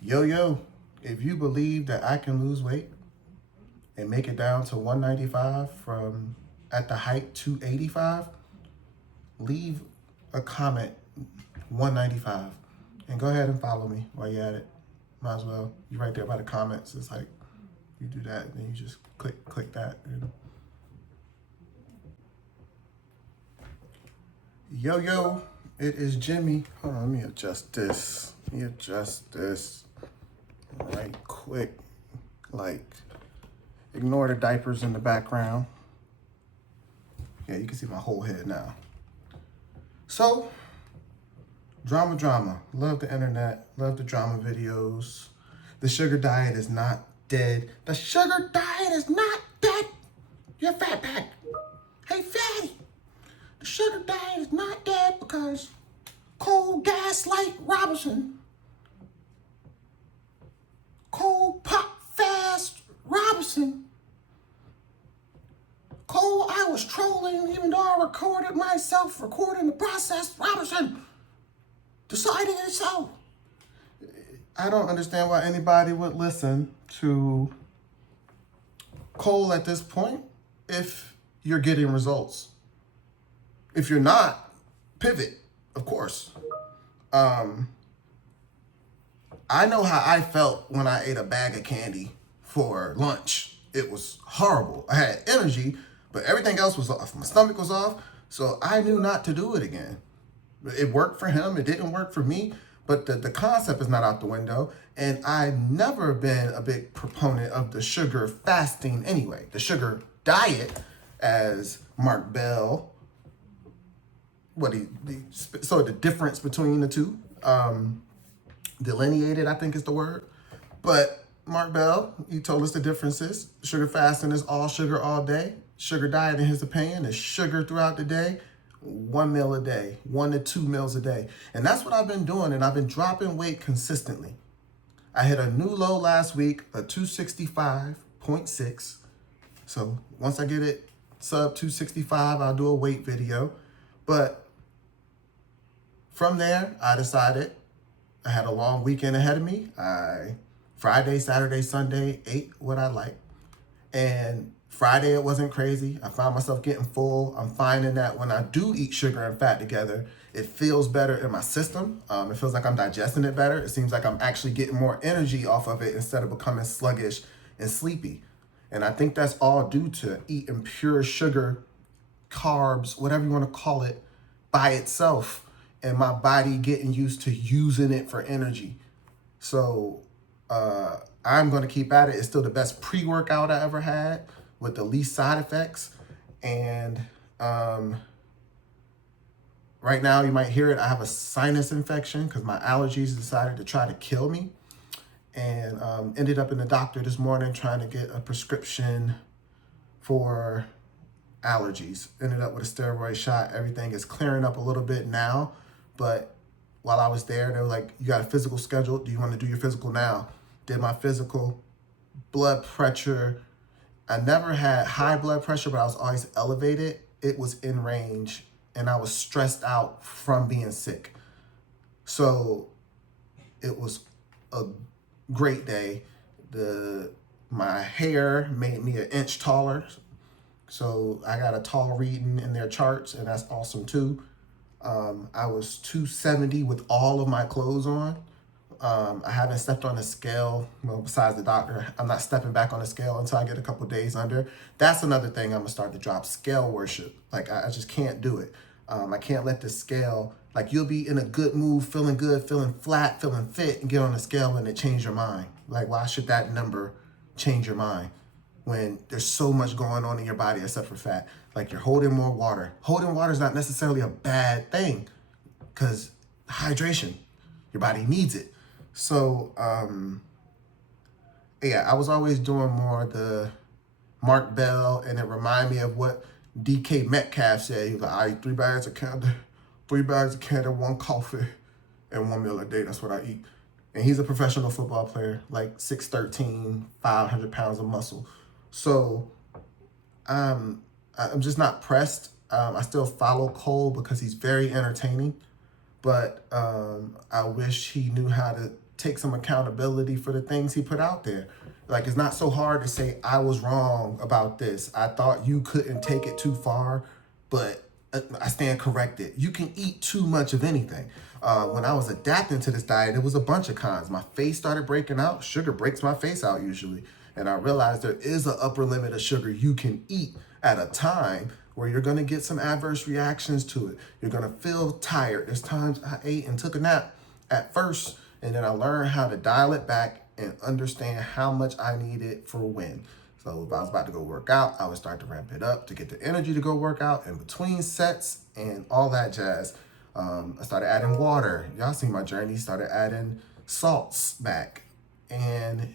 Yo, if you believe that I can lose weight and make it down to 195 from at the height 285, leave a comment 195 and go ahead and follow me while you're at it. Might as well. You're right there by the comments. It's like you do that and then you just click that. And yo, it is Jimmy. Hold on, let me adjust this. Right quick. Like, ignore the diapers in the background. Yeah, you can see my whole head now. So, drama. Love the internet. Love the drama videos. The sugar diet is not dead. The sugar diet is not dead. You're fat back. Hey, fatty. The sugar diet is not dead because Cold Gaslight Robinson, Cold Pop Fast Robinson, Cold I was trolling even though I recorded myself recording the process Robinson decided it so. I don't understand why anybody would listen to Cole at this point if you're getting results. If you're not, pivot, of course. I know how I felt when I ate a bag of candy for lunch. It was horrible. I had energy, but everything else was off. My stomach was off, so I knew not to do it again. It worked for him. It didn't work for me, but the concept is not out the window. And I've never been a big proponent of the sugar fasting anyway. The sugar diet, as Mark Bell, so the difference between the two, delineated, I think is the word. But Mark Bell, he told us the differences. Sugar fasting is all sugar all day. Sugar diet, in his opinion, is sugar throughout the day. 1 meal a day, 1 to 2 meals a day. And that's what I've been doing, and I've been dropping weight consistently. I hit a new low last week, a 265.6. So once I get it sub 265, I'll do a weight video. But from there, I decided I had a long weekend ahead of me. Friday, Saturday, Sunday, ate what I like. And Friday, it wasn't crazy. I found myself getting full. I'm finding that when I do eat sugar and fat together, it feels better in my system. It feels like I'm digesting it better. It seems like I'm actually getting more energy off of it instead of becoming sluggish and sleepy. And I think that's all due to eating pure sugar, carbs, whatever you want to call it, by itself, and my body getting used to using it for energy. So I'm going to keep at it. It's still the best pre-workout I ever had with the least side effects. And right now, you might hear it, I have a sinus infection because my allergies decided to try to kill me. And ended up in the doctor this morning trying to get a prescription for allergies. Ended up with a steroid shot. Everything is clearing up a little bit now. But while I was there, they were like, you got a physical schedule. Do you want to do your physical now? Did my physical. Blood pressure. I never had high blood pressure, but I was always elevated. It was in range, and I was stressed out from being sick. So it was a great day. My hair made me an inch taller. So I got a tall reading in their charts, and that's awesome too. I was 270 with all of my clothes on. I haven't stepped on the scale. Well, besides the doctor, I'm not stepping back on the scale until I get a couple days under. That's another thing I'm gonna start to drop, scale worship. Like I just can't do it. I can't let the scale, like you'll be in a good mood, feeling good, feeling flat, feeling fit, and get on the scale and it change your mind. Like why should that number change your mind when there's so much going on in your body except for fat? Like you're holding more water. Holding water is not necessarily a bad thing because hydration, your body needs it. So, yeah, I was always doing more the Mark Bell, and it reminded me of what DK Metcalf said. He was like, I eat 3 bags of candy, 1 coffee, and 1 meal a day. That's what I eat. And he's a professional football player, like 6'13", 500 pounds of muscle. So I'm just not pressed. I still follow Cole because he's very entertaining, but I wish he knew how to take some accountability for the things he put out there. Like, it's not so hard to say, I was wrong about this. I thought you couldn't take it too far, but I stand corrected. You can eat too much of anything. When I was adapting to this diet, it was a bunch of cons. My face started breaking out. Sugar breaks my face out usually. And I realized there is an upper limit of sugar you can eat at a time where you're gonna get some adverse reactions to it. You're gonna feel tired. There's times I ate and took a nap at first, and then I learned how to dial it back and understand how much I needed for when. So if I was about to go work out, I would start to ramp it up to get the energy to go work out in between sets and all that jazz. I started adding water. Y'all see my journey. Started adding salts back, and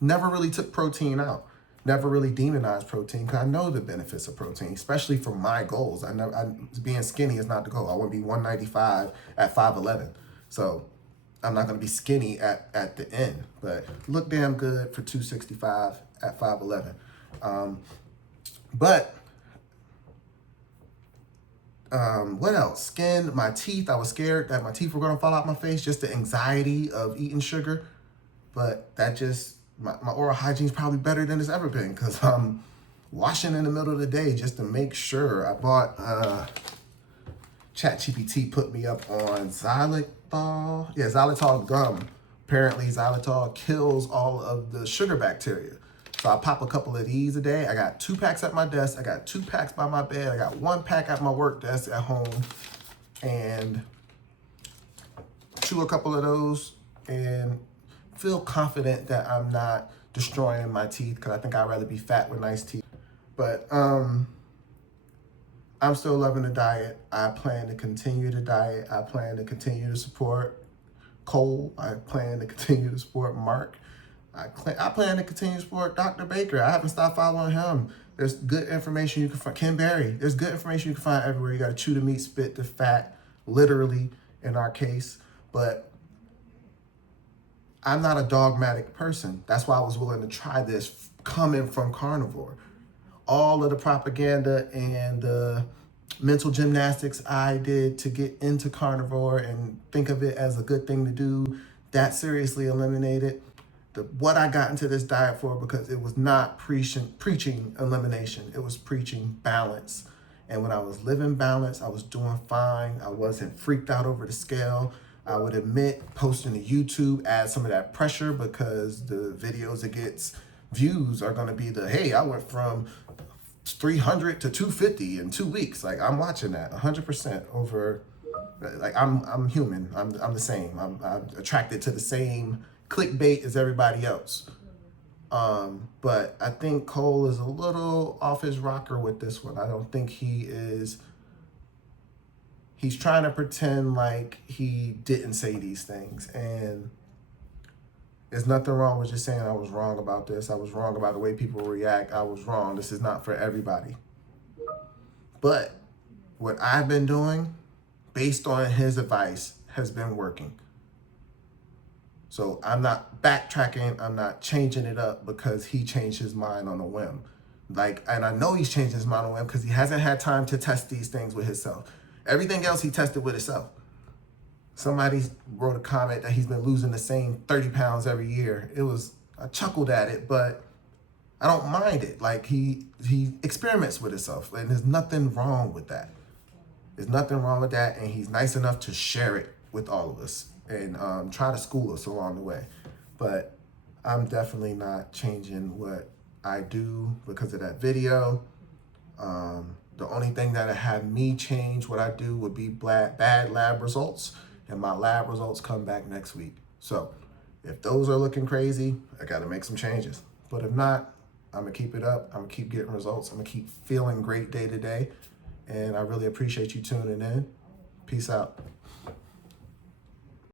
never really took protein out. Never really demonized protein because I know the benefits of protein, especially for my goals. Being skinny is not the goal. I want to be 195 at 5'11". So I'm not going to be skinny at the end, but look damn good for 265 at 5'11". What else? Skin, my teeth. I was scared that my teeth were going to fall out my face, just the anxiety of eating sugar. But that just, my oral hygiene is probably better than it's ever been because I'm washing in the middle of the day just to make sure. I bought, ChatGPT put me up on xylitol. Yeah, xylitol gum. Apparently xylitol kills all of the sugar bacteria. So I pop a couple of these a day. I got 2 packs at my desk. I got 2 packs by my bed. I got 1 pack at my work desk at home. And chew a couple of those and feel confident that I'm not destroying my teeth because I think I'd rather be fat with nice teeth. But I'm still loving the diet. I plan to continue the diet. I plan to continue to support Cole. I plan to continue to support Mark. I plan to continue to support Dr. Baker. I haven't stopped following him. There's good information you can find. Ken Berry. There's good information you can find everywhere. You got to chew the meat, spit the fat, literally in our case. But I'm not a dogmatic person. That's why I was willing to try this coming from carnivore. All of the propaganda and the mental gymnastics I did to get into carnivore and think of it as a good thing to do, that seriously eliminated. What I got into this diet for, because it was not preaching elimination. It was preaching balance. And when I was living balance, I was doing fine. I wasn't freaked out over the scale. I would admit posting to YouTube adds some of that pressure because the videos that gets views are going to be hey, I went from 300 to 250 in 2 weeks. Like, I'm watching that 100% over. Like, I'm human. I'm the same. I'm attracted to the same clickbait as everybody else. But I think Cole is a little off his rocker with this one. I don't think he is. He's trying to pretend like he didn't say these things. And there's nothing wrong with just saying I was wrong about this. I was wrong about the way people react. I was wrong. This is not for everybody. But what I've been doing, based on his advice, has been working. So I'm not backtracking. I'm not changing it up because he changed his mind on a whim. And I know he's changed his mind on a whim because he hasn't had time to test these things with himself. Everything else he tested with himself. Somebody wrote a comment that he's been losing the same 30 pounds every year. I chuckled at it, but I don't mind it. Like, he experiments with himself, and there's nothing wrong with that. There's nothing wrong with that, and he's nice enough to share it with all of us and try to school us along the way. But I'm definitely not changing what I do because of that video. The only thing that had me change what I do would be bad lab results, and my lab results come back next week. So if those are looking crazy, I got to make some changes. But if not, I'm going to keep it up. I'm going to keep getting results. I'm going to keep feeling great day to day. And I really appreciate you tuning in. Peace out.